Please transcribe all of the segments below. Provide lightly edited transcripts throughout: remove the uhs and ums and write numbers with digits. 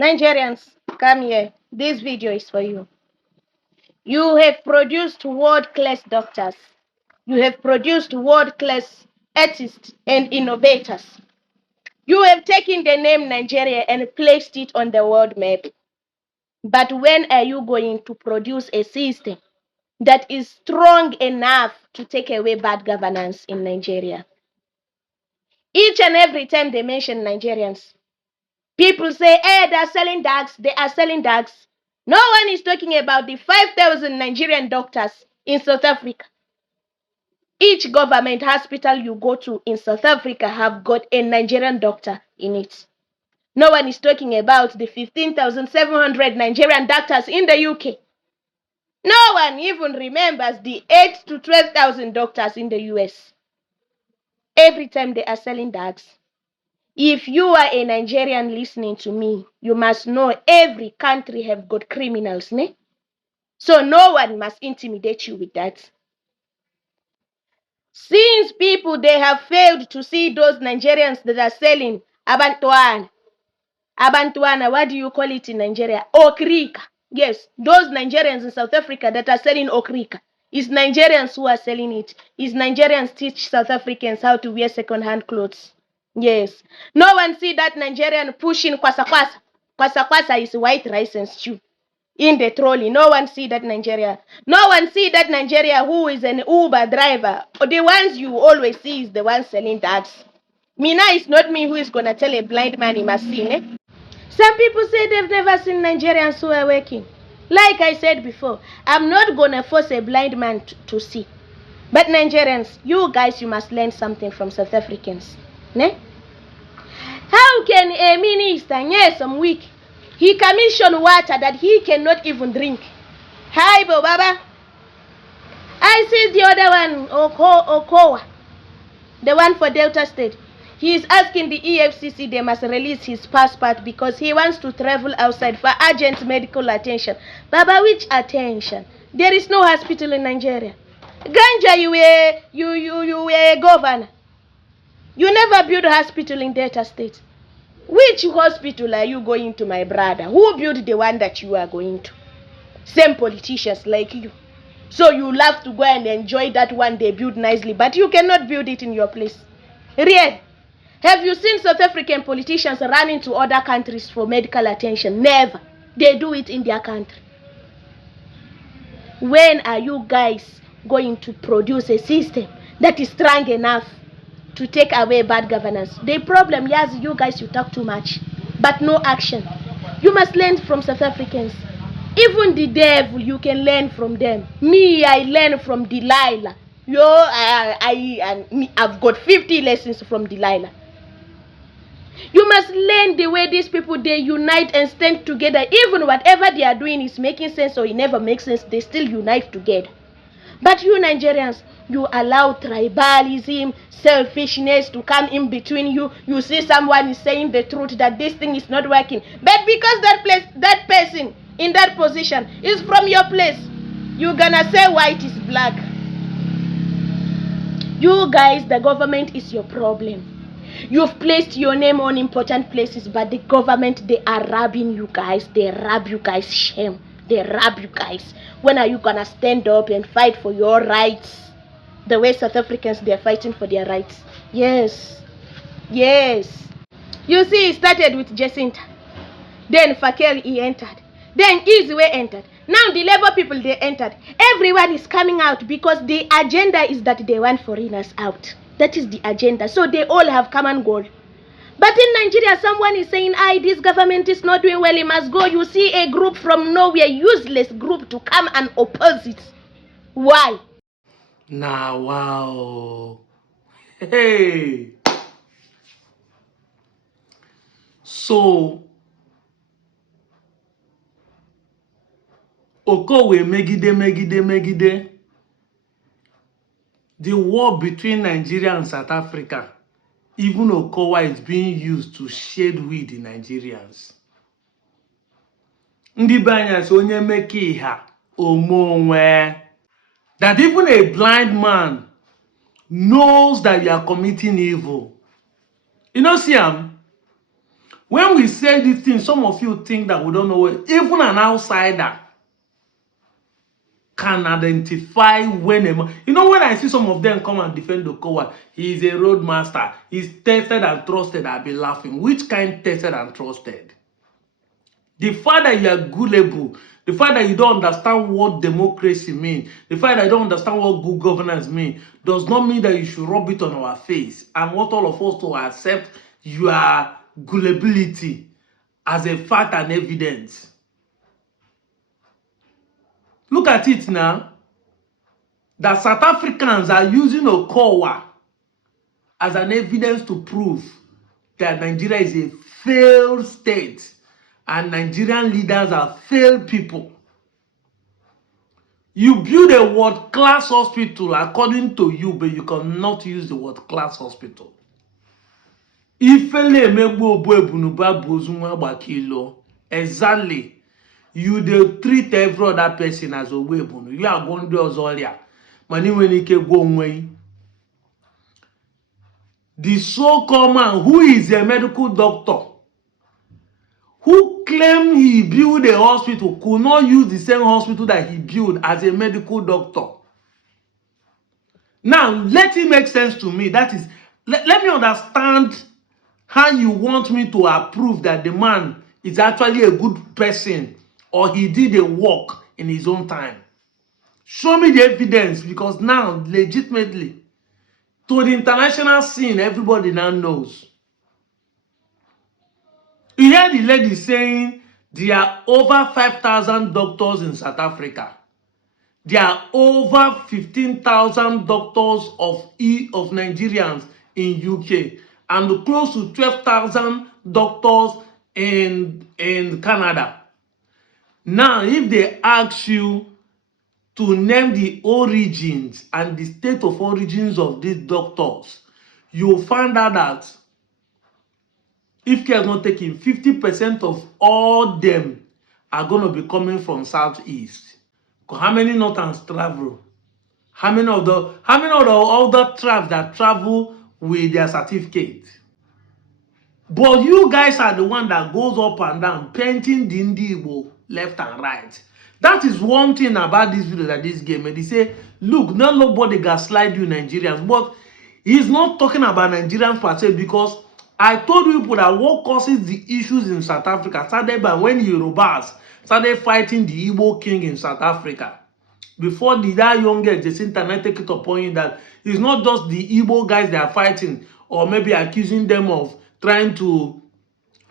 Nigerians, come here. This video is for you. You have produced world-class doctors. You have produced world-class artists and innovators. You have taken the name Nigeria and placed it on the world map. But when are you going to produce a system that is strong enough to take away bad governance in Nigeria? Each and every time they mention Nigerians, people say, hey, they are selling drugs. They are selling drugs. No one is talking about the 5,000 Nigerian doctors in South Africa. Each government hospital you go to in South Africa have got a Nigerian doctor in it. No one is talking about the 15,700 Nigerian doctors in the UK. No one even remembers the 8 to 12,000 doctors in the US. Every time they are selling drugs. If you are a Nigerian listening to me, you must know every country have got criminals, ne? So no one must intimidate you with that. Since people, they have failed to see those Nigerians that are selling Abantuana, what do you call it in Nigeria? Okrika. Yes, those Nigerians in South Africa that are selling Okrika. It's Nigerians who are selling it. It's Nigerians teach South Africans how to wear second-hand clothes. Yes. No one see that Nigerian pushing kwasa kwasa. Kwasa kwasa is white rice and stew in the trolley. No one see that Nigeria. No one see that Nigeria who is an Uber driver. The ones you always see is the ones selling drugs. Mina is not me who is going to tell a blind man he must see. Eh? Some people say they've never seen Nigerians who are working. Like I said before, I'm not going to force a blind man to see. But Nigerians, you guys, you must learn something from South Africans. Ne? How can a minister, yes, some week, he commission water that he cannot even drink? Hi, Baba. I see the other one, Okowa, the one for Delta State. He is asking the EFCC they must release his passport because he wants to travel outside for urgent medical attention. Baba, which attention? There is no hospital in Nigeria. Ganja, you were a governor. You never built a hospital in Delta State. Which hospital are you going to, my brother? Who built the one that you are going to? Same politicians like you. So you love to go and enjoy that one they built nicely, but you cannot build it in your place. Real. Have you seen South African politicians running to other countries for medical attention? Never. They do it in their country. When are you guys going to produce a system that is strong enough to take away bad governance? The problem, yes, you guys, you talk too much, but no action. You must learn from South Africans. Even the devil, you can learn from them. Me, I learn from Delilah. I've got 50 lessons from Delilah. You must learn the way these people, they unite and stand together. Even whatever they are doing is making sense or it never makes sense, they still unite together. But you Nigerians, you allow tribalism, selfishness to come in between you. You see someone is saying the truth that this thing is not working. But because that person in that position is from your place, you're gonna say white is black. You guys, the government is your problem. You've placed your name on important places, but the government, they are robbing you guys. They rob you guys. Shame. They rob you guys. When are you gonna stand up and fight for your rights? The way South Africans, they're fighting for their rights. Yes. Yes. You see, it started with Jacinta. Then Fakel, he entered. Then Easyway entered. Now the Labour people, they entered. Everyone is coming out because the agenda is that they want foreigners out. That is the agenda. So they all have common goal. But in Nigeria, someone is saying, this government is not doing well, it must go. You see a group from nowhere, useless group, to come and oppose it. Why? Nah, wow. Hey. So, Okowa megide. The war between Nigeria and South Africa, even Okowa is being used to shade with the Nigerians. Ndị be anyị asị onye meke ịha omonwe. That even a blind man knows that you are committing evil. You know, see him? When we say these things, some of you think that we don't know it. Even an outsider can identify when you know, when I see some of them come and defend Okowa, he is a roadmaster, he's tested and trusted, I'll be laughing. Which kind tested and trusted? The fact that you are gullible, the fact that you don't understand what democracy means, the fact that you don't understand what good governance means, does not mean that you should rub it on our face and want all of us to accept your gullibility as a fact and evidence. Look at it now. That South Africans are using Okowa as an evidence to prove that Nigeria is a failed state and Nigerian leaders are failed people. You build a world-class hospital according to you, but you cannot use the world-class hospital. Exactly. You dey treat every other person as a webunu. You are going to do Ozolia. Mani when you go away. The so-called man who is a medical doctor, who claimed he built a hospital, could not use the same hospital that he built as a medical doctor. Now, let it make sense to me. That is, let me understand how you want me to approve that the man is actually a good person or he did a work in his own time. Show me the evidence, because now, legitimately, to the international scene, everybody now knows. You hear the lady saying there are over 5,000 doctors in South Africa. There are over 15,000 doctors of Nigerians in UK and close to 12,000 doctors in Canada. Now, if they ask you to name the origins and the state of origins of these doctors, you'll find out that if care is not taken, 50% of all them are going to be coming from Southeast. How many Northerns travel? How many of the other tribes that travel with their certificate? But you guys are the one that goes up and down, painting the Igbo left and right. That is one thing about this video, that this game. And they say, look, nobody gaslight you Nigerians. But he's not talking about Nigerians per se, because I told you people that what causes the issues in South Africa started by when Yorubas started fighting the Igbo king in South Africa. Before that young girl, Jacinta, I take it upon you that it's not just the Igbo guys they are fighting or maybe accusing them of trying to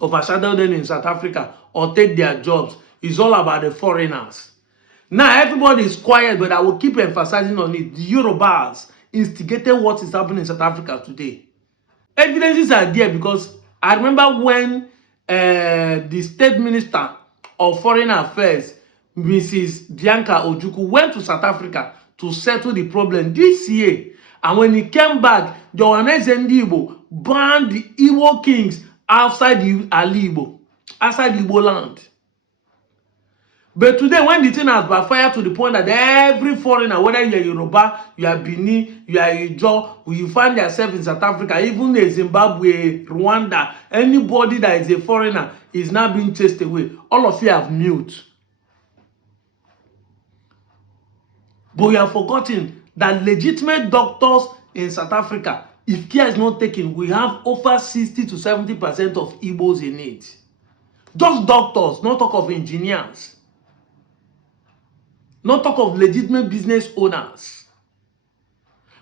overshadow them in South Africa or take their jobs. It's all about the foreigners. Now everybody is quiet, but I will keep emphasizing on it. The Yorubas instigated what is happening in South Africa today. Evidences are there, because I remember when the state minister of foreign affairs, Mrs. Bianca Ojukwu, went to South Africa to settle the problem this year. And when he came back, the Ohaneze Igbo banned the Igbo kings outside the Igbo land. But today, when the thing has backfired to the point that every foreigner, whether you are Yoruba, you are Benin, you are Ijo, you find yourself in South Africa, even in Zimbabwe, Rwanda, anybody that is a foreigner is now being chased away. All of you have mute. But we have forgotten that legitimate doctors in South Africa, if care is not taken, we have over 60 to 70% of Igbos in it. Just doctors, not talk of engineers. Not talk of legitimate business owners.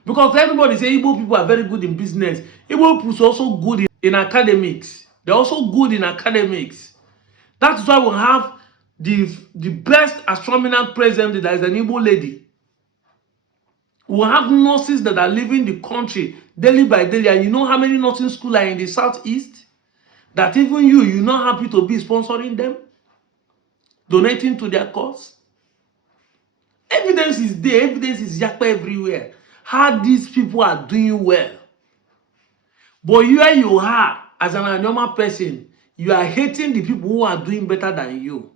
Because everybody say Igbo people are very good in business. Igbo people are also good in academics. They're also good in academics. That's why we have the best astronomical president, that is an Igbo lady. We have nurses that are leaving the country daily by daily. And you know how many nursing schools are in the Southeast? That even you're not happy to be sponsoring them? Donating to their cause? Evidence is there. Evidence is yakpa everywhere. How these people are doing well. But here you are, as an normal person, you are hating the people who are doing better than you.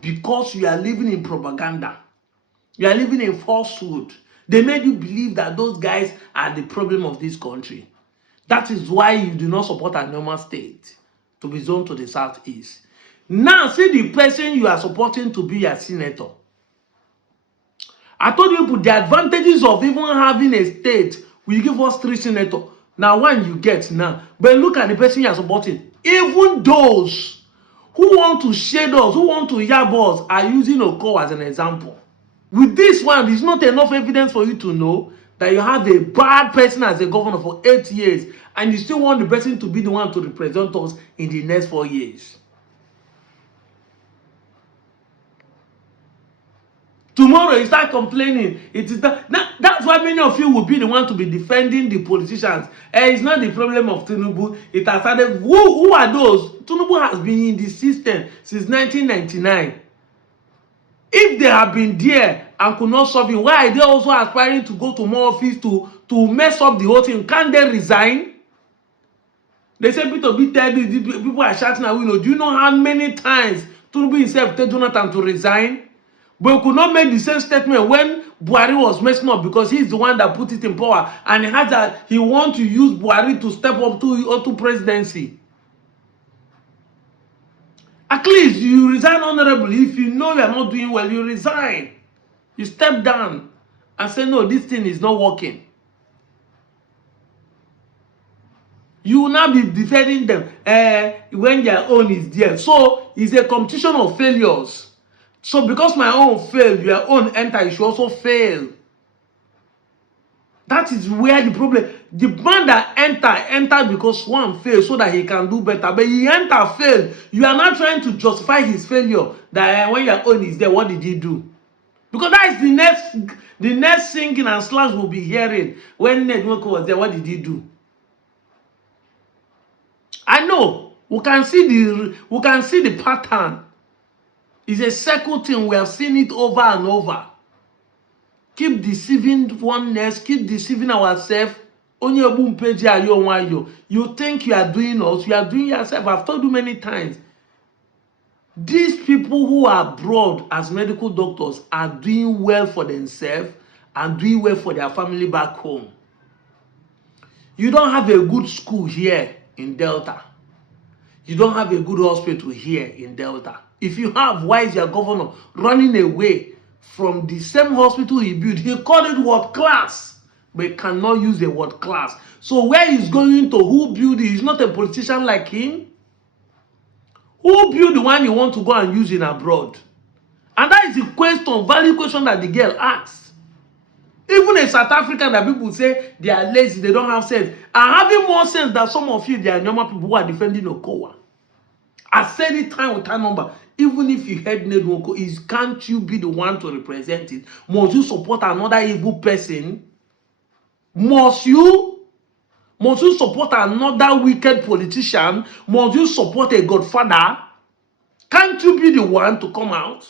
Because you are living in propaganda. You are living in falsehood. They made you believe that those guys are the problem of this country. That is why you do not support a normal state. to be zoned to the southeast. Now see the person you are supporting to be a senator. I told you the advantages of even having a state will give us 3 senators. Now one you get now. But look at the person you are supporting. Even those who want to shade us, who want to yab us, are using Okowa as an example. With this one, there's not enough evidence for you to know that you have a bad person as a governor for 8 years and you still want the person to be the one to represent us in the next 4 years. Tomorrow you start complaining. It is that's why many of you will be the one to be defending the politicians. It's not the problem of Tinubu. It has started. Who are those? Tinubu has been in the system since 1999. If they have been there and could not solve it, why are they also aspiring to go to more office to mess up the whole thing? Can't they resign? They say people are shouting at window. Do you know how many times Tinubu himself told Jonathan to resign? But we could not make the same statement when Buhari was messing up because he's the one that put it in power and he wants to use Buhari to step up to presidency. At least you resign honorably. If you know you are not doing well, you resign. You step down and say, no, this thing is not working. You will now be defending them when their own is there. So it's a competition of failures. So because my own failed, your own enter, you should also fail. That is where the problem. The man that enter because one failed so that he can do better. But he failed. You are not trying to justify his failure. That when your own is there, what did he do? Because that is the next singing and slangs we'll be hearing. When Xenophobic was there, what did he do? I know we can see the pattern. It's a circle thing. We have seen it over and over. Keep deceiving oneness, keep deceiving ourselves. You think you are doing us, you are doing yourself. I've told you many times. These people who are abroad as medical doctors are doing well for themselves and doing well for their family back home. You don't have a good school here in Delta. You don't have a good hospital here in Delta. If you have, why is your governor running away from the same hospital he built? He called it world class, but he cannot use the word class. So where he's going to, who built it? He's not a politician like him. Who built the one you want to go and use in abroad? And that is the question, valid question that the girl asks. Even in South Africa, that people say they are lazy, they don't have sense, are having more sense than some of you, they are normal people who are defending Okowa. I said it time with time number. Even if you heard Xenophobic, can't you be the one to represent it? Must you support another evil person? Must you support another wicked politician? Must you support a godfather? Can't you be the one to come out?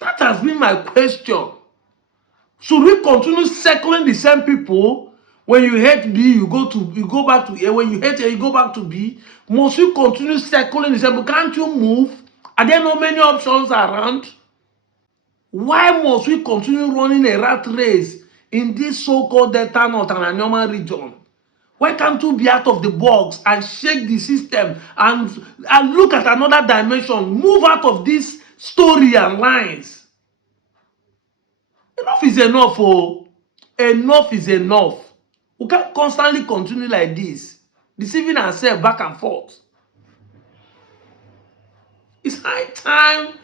That has been my question. Should we continue circling the same people? When you hate B, you go back to A. When you hate A, you go back to B. Must you continue circling the same people? Can't you move? Are there not many options around? Why must we continue running a rat race in this so-called Delta North and Anoma region? Why can't you be out of the box and shake the system and look at another dimension? Move out of this story and lines. Enough is enough, oh. Enough is enough. We can't constantly continue like this, deceiving ourselves back and forth. It's high time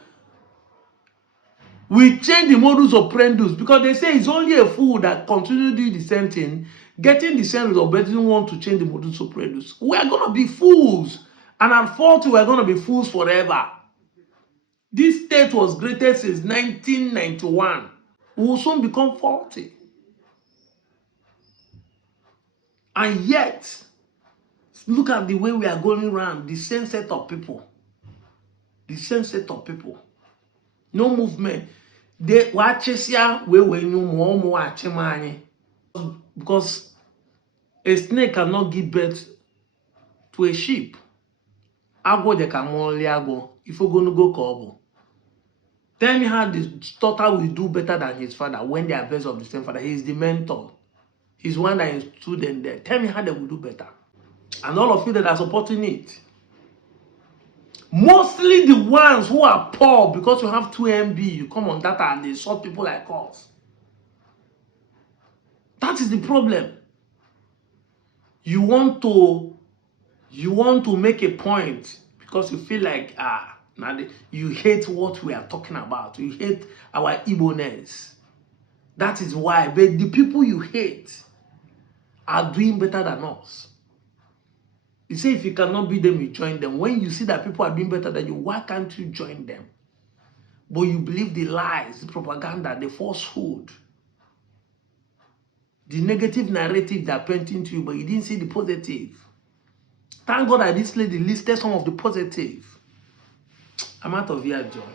we change the modus operandi, because they say it's only a fool that continue doing the same thing, getting the same result, but doesn't want to change the modus operandi. We are going to be fools. And at 40, we are going to be fools forever. This state was created since 1991. We will soon become 40. And yet, look at the way we are going around, the same set of people. The same set of people. No movement. They watch here we more because a snake cannot give birth to a sheep. Agwo they can only agwo. If you're going to go kobo. Tell me how this daughter will do better than his father when they are birds of the same father. He is the mentor. He's one that is student there. Tell me how they will do better. And all of you that are supporting it. Mostly the ones who are poor because you have 2 MB, you come on data and they insult people like us. That is the problem. You want to make a point because you feel like you hate what we are talking about. You hate our Igbo-ness. That is why. But the people you hate are doing better than us. You say if you cannot beat them, you join them. When you see that people are doing better than you, why can't you join them? But you believe the lies, the propaganda, the falsehood, the negative narrative they're painting to you, but you didn't see the positive. Thank God that this lady listed some of the positive. I'm out of here, John.